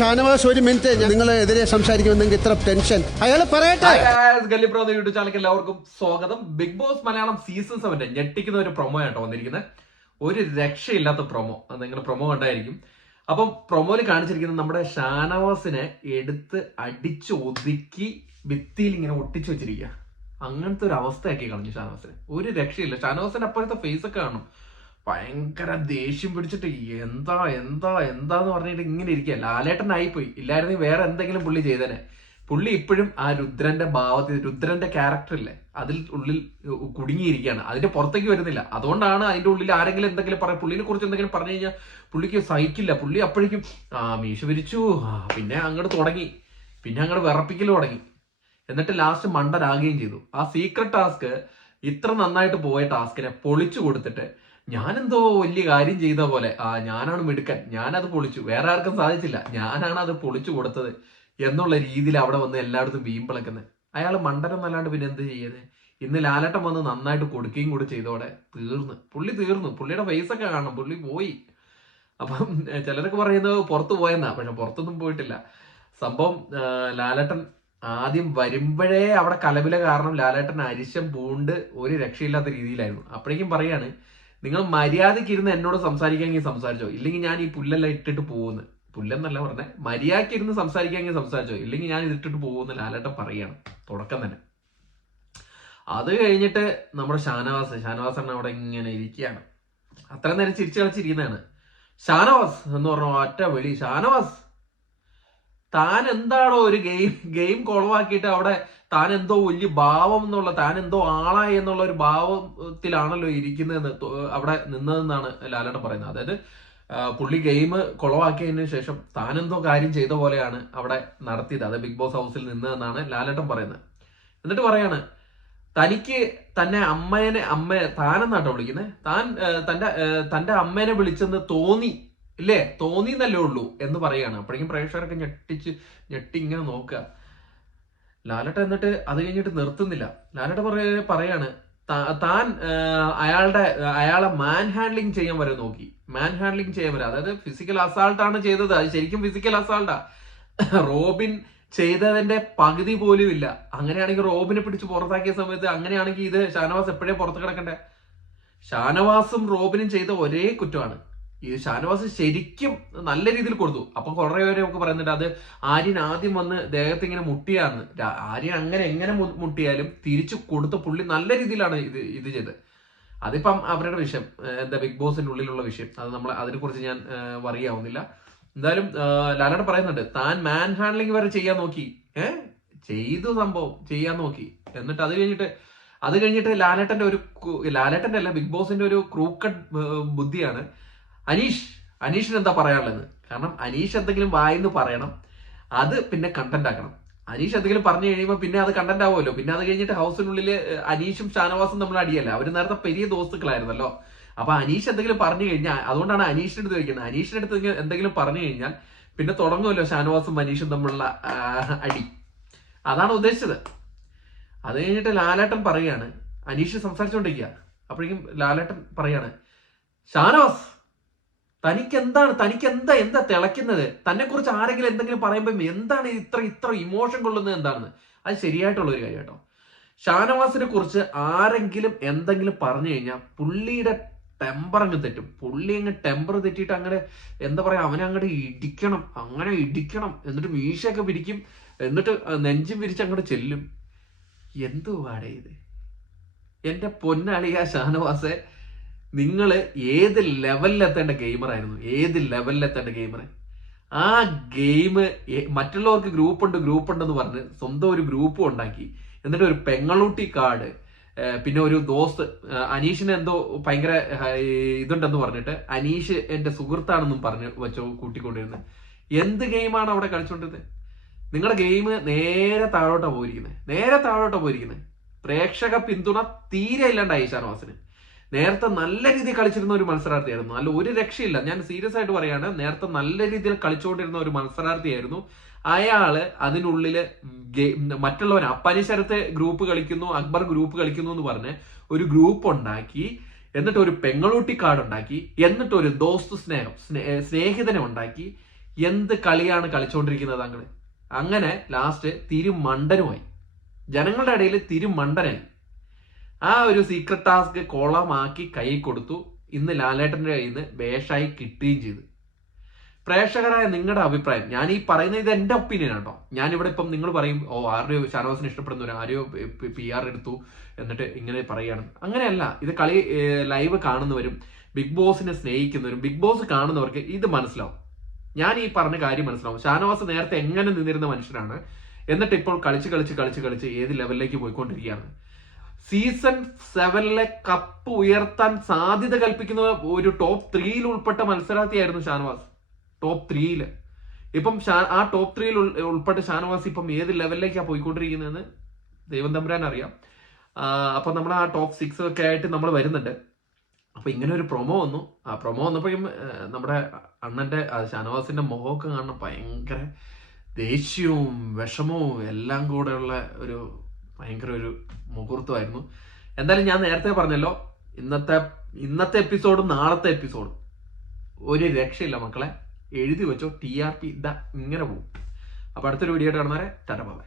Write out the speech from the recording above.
ഷാനവാസ് ഒരു മിനിറ്റ് നിങ്ങളെതിരെ സംസാരിക്കുമെന്നെങ്കിൽ ഇത്ര ടെൻഷൻ അയാൾ പറയട്ടെ. ഗല്ലിപ്രോ യൂട്യൂബ് ചാനലിലേക്ക് എല്ലാവർക്കും സ്വാഗതം. ബിഗ് ബോസ് മലയാളം സീസൺ 7 ഞെട്ടിക്കുന്ന ഒരു പ്രൊമോ ആയിട്ടോ വന്നിരിക്കുന്നത്. ഒരു രക്ഷയില്ലാത്ത പ്രൊമോ, നിങ്ങൾ പ്രൊമോ കണ്ടായിരിക്കും. അപ്പം പ്രൊമോയിൽ കാണിച്ചിരിക്കുന്നത് നമ്മുടെ ഷാനവാസിനെ എടുത്ത് അടിച്ച് ഒതുക്കി ഭിത്തിയിൽ ഇങ്ങനെ ഒട്ടിച്ചു വെച്ചിരിക്കുക. അങ്ങനത്തെ ഒരു അവസ്ഥയാക്കി കളഞ്ഞു ഷാനവാസിനെ. ഒരു രക്ഷയില്ല. ഷാനവാസിന്റെ അപ്പോഴത്തെ ഫേസ് ഒക്കെ കാണും, ഭയങ്കര ദേഷ്യം പിടിച്ചിട്ട് എന്താന്ന് പറഞ്ഞിട്ട് ഇങ്ങനെ ഇരിക്കുക. ലാലേട്ടനായിപ്പോയി. ഇല്ലായിരുന്നെങ്കിൽ വേറെ എന്തെങ്കിലും പുള്ളി ചെയ്തേനെ. പുള്ളി ഇപ്പോഴും ആ രുദ്രന്റെ ഭാവത്തിൽ, രുദ്രന്റെ ക്യാരക്ടർ ഇല്ലേ, അതിൽ ഉള്ളിൽ കുടുങ്ങിയിരിക്കുകയാണ്. അതിന്റെ പുറത്തേക്ക് വരുന്നില്ല. അതുകൊണ്ടാണ് അതിന്റെ ഉള്ളിൽ ആരെങ്കിലും എന്തെങ്കിലും പറയാം, പുള്ളിനെ കുറിച്ച് എന്തെങ്കിലും പറഞ്ഞു കഴിഞ്ഞാൽ പുള്ളിക്ക് സഹിക്കില്ല. പുള്ളി അപ്പോഴേക്കും മീശ വിരിച്ചു, പിന്നെ അങ്ങോട്ട് തുടങ്ങി, പിന്നെ അങ്ങോട്ട് വിറപ്പിക്കൽ തുടങ്ങി. എന്നിട്ട് ലാസ്റ്റ് മണ്ടനാകുകയും ചെയ്തു. ആ സീക്രട്ട് ടാസ്ക്, ഇത്ര നന്നായിട്ട് പോയ ടാസ്കിനെ പൊളിച്ചു കൊടുത്തിട്ട് ഞാനെന്തോ വലിയ കാര്യം ചെയ്ത പോലെ, ഞാനാണ് മിടുക്കൻ, ഞാനത് പൊളിച്ചു, വേറെ ആർക്കും സാധിച്ചില്ല, ഞാനാണ് അത് പൊളിച്ചു കൊടുത്തത് എന്നുള്ള രീതിയിൽ അവിടെ വന്ന് എല്ലായിടത്തും വീമ്പിളക്കുന്നത്. അയാൾ മണ്ടനെന്നല്ലാണ്ട് പിന്നെ എന്ത് ചെയ്യുന്നത്? ഇന്ന് ലാലേട്ടൻ വന്ന് നന്നായിട്ട് കൊടുക്കുകയും കൂടെ ചെയ്തോടെ പുള്ളി തീർന്നു. പുള്ളിയുടെ ഫേസ് ഒക്കെ കാണണം, പുള്ളി പോയി. അപ്പം ചിലരൊക്കെ പറയുന്നത് പുറത്തു പോയെന്നാ, പക്ഷെ പുറത്തൊന്നും പോയിട്ടില്ല. സംഭവം ലാലേട്ടൻ ആദ്യം വരുമ്പോഴേ അവിടെ കലവില കാരണം ലാലേട്ടൻ അരിശം പൂണ്ട് ഒരു രക്ഷയില്ലാത്ത രീതിയിലായിരുന്നു. അപ്പോഴേക്കും പറയാണ്, നിങ്ങൾ മര്യാദയ്ക്ക് ഇരുന്ന് എന്നോട് സംസാരിക്കാമെങ്കിൽ സംസാരിച്ചോ, ഇല്ലെങ്കിൽ ഞാൻ ഈ പുല്ലെല്ലാം ഇട്ടിട്ട് പോകുന്നു. പുല്ലെന്നല്ല പറഞ്ഞേ, മര്യാദയ്ക്ക് ഇരുന്ന് സംസാരിക്കാമെങ്കിൽ സംസാരിച്ചോ, ഇല്ലെങ്കിൽ ഞാൻ ഇതിട്ടിട്ട് പോകുന്നു ലാലേട്ടൻ പറയാണ് തുടക്കം തന്നെ. അത് കഴിഞ്ഞിട്ട് നമ്മുടെ ഷാനവാസ് അവിടെ ഇങ്ങനെ ഇരിക്കുകയാണ്. അത്ര നേരം ചിരിച്ചു കളിച്ചിരിക്കുന്നതാണ്. ഷാനവാസ് എന്ന് പറഞ്ഞ ഒറ്റ വിളി, ഷാനവാസ് താൻ എന്താണോ ഒരു ഗെയിം കുളവാക്കിയിട്ട് അവിടെ താൻ എന്തോ വലിയ ഭാവം എന്നുള്ള, താൻ എന്തോ ആളായി എന്നുള്ള ഒരു ഭാവത്തിലാണല്ലോ ഇരിക്കുന്നതെന്ന് അവിടെ നിന്നതെന്നാണ് ലാലേട്ടൻ പറയുന്നത്. അതായത് പുള്ളി ഗെയിം കുളവാക്കിയതിനു ശേഷം താൻ എന്തോ കാര്യം ചെയ്ത പോലെയാണ് അവിടെ നടത്തിയത്, അത് ബിഗ് ബോസ് ഹൗസിൽ നിന്നതെന്നാണ് ലാലേട്ടൻ പറയുന്നത്. എന്നിട്ട് പറയാണ്, തനിക്ക് തന്നെ താനെന്നാട്ടോ വിളിക്കുന്നത്, തന്റെ അമ്മേനെ വിളിച്ചെന്ന് തോന്നി ഇല്ലേ, തോന്നിന്നല്ലേ ഉള്ളൂ എന്ന് പറയാണ്. അപ്പോഴേക്കും പ്രേക്ഷകരൊക്കെ ഞെട്ടി ഇങ്ങനെ നോക്കുക. ലാലേട്ടൻ എന്നിട്ട് അത് കഴിഞ്ഞിട്ട് നിർത്തുന്നില്ല. ലാലേട്ടൻ പറയാണ്, താൻ അയാളെ മാൻ ഹാൻഡ്ലിങ് ചെയ്യാൻ വരെ നോക്കി. മാൻ ഹാൻഡ്ലിങ് ചെയ്യാൻ വരെ, അതായത് ഫിസിക്കൽ അസാൾട്ടാണ് ചെയ്തത്. അത് ശരിക്കും ഫിസിക്കൽ അസാൾട്ടാ. റോബിൻ ചെയ്തതിന്റെ പകുതി പോലും ഇല്ല. അങ്ങനെയാണെങ്കിൽ റോബിനെ പിടിച്ച് പുറത്താക്കിയ സമയത്ത്, അങ്ങനെയാണെങ്കിൽ ഇത് ഷാനവാസ് എപ്പോഴേ പുറത്ത് കിടക്കണ്ടേ? ഷാനവാസും റോബിനും ചെയ്ത ഒരേ കുറ്റമാണ്. ഈ ഷാനവാസ് ശരിക്കും നല്ല രീതിയിൽ കൊടുത്തു. അപ്പൊ കുറെ പേരെ ഒക്കെ പറയുന്നുണ്ട്, അത് ആര്യൻ ആദ്യം വന്ന് ദേഹത്ത് ഇങ്ങനെ മുട്ടിയാന്ന്. ആര്യൻ എങ്ങനെ മുട്ടിയാലും തിരിച്ചു കൊടുത്ത പുള്ളി നല്ല രീതിയിലാണ് ഇത് ചെയ്തത്. അതിപ്പം അവരുടെ വിഷയം, എന്താ ബിഗ് ബോസിന്റെ ഉള്ളിലുള്ള വിഷയം, അത് നമ്മൾ അതിനെക്കുറിച്ച് ഞാൻ വറിയാവുന്നില്ല. എന്തായാലും ലാലേട്ടൻ പറയുന്നുണ്ട്, താൻ മാൻ ഹാൻഡ്ലിങ് വരെ ചെയ്യാൻ നോക്കി, ചെയ്തു സംഭവം ചെയ്യാൻ നോക്കി. എന്നിട്ട് അത് കഴിഞ്ഞിട്ട് ലാലേട്ടന്റെ അല്ല, ബിഗ് ബോസിന്റെ ഒരു ക്രൂക്കഡ് ബുദ്ധിയാണ് അനീഷിന് എന്താ പറയാനുള്ളത്. കാരണം അനീഷ് എന്തെങ്കിലും വായിന്ന് പറയണം, അത് പിന്നെ കണ്ടന്റ് ആക്കണം. അനീഷ് എന്തെങ്കിലും പറഞ്ഞു കഴിയുമ്പോൾ പിന്നെ അത് കണ്ടന്റ് ആവുമല്ലോ. പിന്നെ അത് കഴിഞ്ഞിട്ട് ഹൗസിനുള്ളിൽ അനീഷും ഷാനവാസും നമ്മൾ അടിയല്ല, അവര് നേരത്തെ പെരിയ ദോസ്തുക്കളായിരുന്നല്ലോ. അപ്പൊ അനീഷ് എന്തെങ്കിലും പറഞ്ഞു കഴിഞ്ഞാൽ, അതുകൊണ്ടാണ് അനീഷിന്റെ അടുത്ത് ചോദിക്കുന്നത്. അനീഷിന്റെ അടുത്ത് എന്തെങ്കിലും പറഞ്ഞു കഴിഞ്ഞാൽ പിന്നെ തുടങ്ങുമല്ലോ ഷാനവാസും അനീഷും തമ്മിലുള്ള അടി. അതാണ് ഉദ്ദേശിച്ചത്. അത് കഴിഞ്ഞിട്ട് ലാലേട്ടൻ പറയാണ്, അനീഷ് സംസാരിച്ചുകൊണ്ടിരിക്കുക. അപ്പോഴേക്കും ലാലേട്ടൻ പറയാണ്, ഷാനവാസ് തനിക്ക് എന്താ തിളയ്ക്കുന്നത്? തന്നെ കുറിച്ച് ആരെങ്കിലും എന്തെങ്കിലും പറയുമ്പോൾ എന്താണ് ഇത്ര ഇമോഷൻ കൊള്ളുന്നത് എന്താണെന്ന്? അത് ശരിയായിട്ടുള്ള ഒരു കാര്യം കേട്ടോ. ഷാനവാസിനെ കുറിച്ച് ആരെങ്കിലും എന്തെങ്കിലും പറഞ്ഞു കഴിഞ്ഞാൽ പുള്ളിയുടെ ടെമ്പർ അങ്ങ് തെറ്റും. പുള്ളി അങ്ങ് ടെമ്പർ തെറ്റിയിട്ട് അങ്ങനെ എന്താ പറയാ, അവനെ അങ്ങോട്ട് ഇടിക്കണം. എന്നിട്ട് മീശയൊക്കെ പിരിക്കും, എന്നിട്ട് നെഞ്ചും വിരിച്ച് അങ്ങോട്ട് ചെല്ലും. എന്തുവാടേ ഇത്? എന്റെ പൊന്നളിയ ഷാനവാസെ, നിങ്ങൾ ഏത് ലെവലിലെത്തേണ്ട ഗെയിമറായിരുന്നു? ആ ഗെയിം മറ്റുള്ളവർക്ക് ഗ്രൂപ്പ് ഉണ്ടെന്ന് പറഞ്ഞ് സ്വന്തം ഒരു ഗ്രൂപ്പ് ഉണ്ടാക്കി, എന്നിട്ട് ഒരു പെങ്ങളൂട്ടി കാർഡ്, പിന്നെ ഒരു ദോസ്ത് അനീഷിന് എന്തോ ഭയങ്കര ഇതുണ്ടെന്ന് പറഞ്ഞിട്ട് അനീഷ് എന്റെ സുഹൃത്താണെന്നും പറഞ്ഞ് വെച്ചോ കൂട്ടിക്കൊണ്ടിരുന്നത്. എന്ത് ഗെയിമാണ് അവിടെ കളിച്ചോണ്ടിരുന്നത്? നിങ്ങളുടെ ഗെയിം നേരെ താഴോട്ടാ പോയിരിക്കുന്നത്. പ്രേക്ഷക പിന്തുണ തീരെ ഇല്ലാണ്ടായി ഷാനവാസിന്. നേരത്തെ നല്ല രീതിയിൽ കളിച്ചിരുന്ന ഒരു മത്സരാർത്ഥിയായിരുന്നു. അല്ല, ഒരു രക്ഷയില്ല, ഞാൻ സീരിയസ് ആയിട്ട് പറയാണ്. നേരത്തെ നല്ല രീതിയിൽ കളിച്ചുകൊണ്ടിരുന്ന ഒരു മത്സരാർത്ഥിയായിരുന്നു. അയാള് അതിനുള്ളില് മറ്റുള്ളവന് അപ്പനിശരത്തെ ഗ്രൂപ്പ് കളിക്കുന്നു, അക്ബർ ഗ്രൂപ്പ് കളിക്കുന്നു എന്ന് പറഞ്ഞ് ഒരു ഗ്രൂപ്പ് ഉണ്ടാക്കി, എന്നിട്ട് ഒരു പെങ്ങളൂട്ടി കാർഡ് ഉണ്ടാക്കി, എന്നിട്ട് ഒരു ദോസ്ത് സ്നേഹിതനെ ഉണ്ടാക്കി, എന്ത് കളിയാണ് കളിച്ചുകൊണ്ടിരിക്കുന്നത് താങ്കൾ? അങ്ങനെ ലാസ്റ്റ് തിരുമണ്ടനുമായി, ജനങ്ങളുടെ ഇടയിൽ തിരുമണ്ടനായി. ആ ഒരു സീക്രട്ട് ടാസ്ക് കോളമാക്കി കൈ കൊടുത്തു. ഇന്ന് ലാലേട്ടന്റെ കയ്യിൽ നിന്ന് ബേഷായി കിട്ടുകയും ചെയ്തു. പ്രേക്ഷകരായ നിങ്ങളുടെ അഭിപ്രായം, ഞാൻ ഈ പറയുന്നത് ഇത് എന്റെ ഒപ്പീനിയൻ ആട്ടോ. ഞാനിവിടെ ഇപ്പം നിങ്ങൾ പറയും, ആരെയോ ഷാനവാസിനെ ഇഷ്ടപ്പെടുന്നവർ ആരെയോ PR എടുത്തു എന്നിട്ട് ഇങ്ങനെ പറയുകയാണ്. അങ്ങനെയല്ല. ഇത് കളി ലൈവ് കാണുന്നവരും ബിഗ് ബോസിനെ സ്നേഹിക്കുന്നവരും ബിഗ് ബോസ് കാണുന്നവർക്ക് ഇത് മനസ്സിലാവും. ഞാൻ ഈ പറഞ്ഞ കാര്യം മനസ്സിലാവും. ഷാനവാസ് നേരത്തെ എങ്ങനെ നിന്നിരുന്ന മനുഷ്യനാണ്, എന്നിട്ട് ഇപ്പോൾ കളിച്ച് ഏത് ലെവലിലേക്ക് പോയിക്കൊണ്ടിരിക്കുകയാണ്. സീസൺ 7 കപ്പ് ഉയർത്താൻ സാധ്യത കൽപ്പിക്കുന്ന ഒരു ടോപ്പ് 3 ഉൾപ്പെട്ട മത്സരാർത്ഥിയായിരുന്നു ഷാനവാസ്. ടോപ്പ് 3 ഇപ്പം ആ ടോപ്പ് 3 ഉൾപ്പെട്ട ഷാനവാസ് ഇപ്പം ഏത് ലെവലിലേക്കാണ് പോയിക്കൊണ്ടിരിക്കുന്നതെന്ന് ദൈവം തമ്പുരാൻ അറിയാം. അപ്പൊ നമ്മൾ ആ ടോപ്പ് 6 ഒക്കെ ആയിട്ട് നമ്മൾ വരുന്നുണ്ട്. അപ്പൊ ഇങ്ങനെ ഒരു പ്രൊമോ വന്നു. ആ പ്രൊമോ വന്നപ്പോഴും നമ്മുടെ അണ്ണന്റെ ഷാനവാസിന്റെ മുഖമൊക്കെ കാണണം ഭയങ്കര ദേഷ്യവും വിഷമവും എല്ലാം കൂടെയുള്ള ഒരു ഭയങ്കര ഒരു മുഹൂർത്തമായിരുന്നു. എന്തായാലും ഞാൻ നേരത്തെ പറഞ്ഞല്ലോ, ഇന്നത്തെ എപ്പിസോഡും നാളത്തെ എപ്പിസോഡും ഒരു രക്ഷയില്ല മക്കളെ. എഴുതി വെച്ചോ, TRP ഇങ്ങനെ പോകും. അപ്പൊ അടുത്തൊരു വീഡിയോ കാണുന്നവരെ ടാറ്റ ബൈ.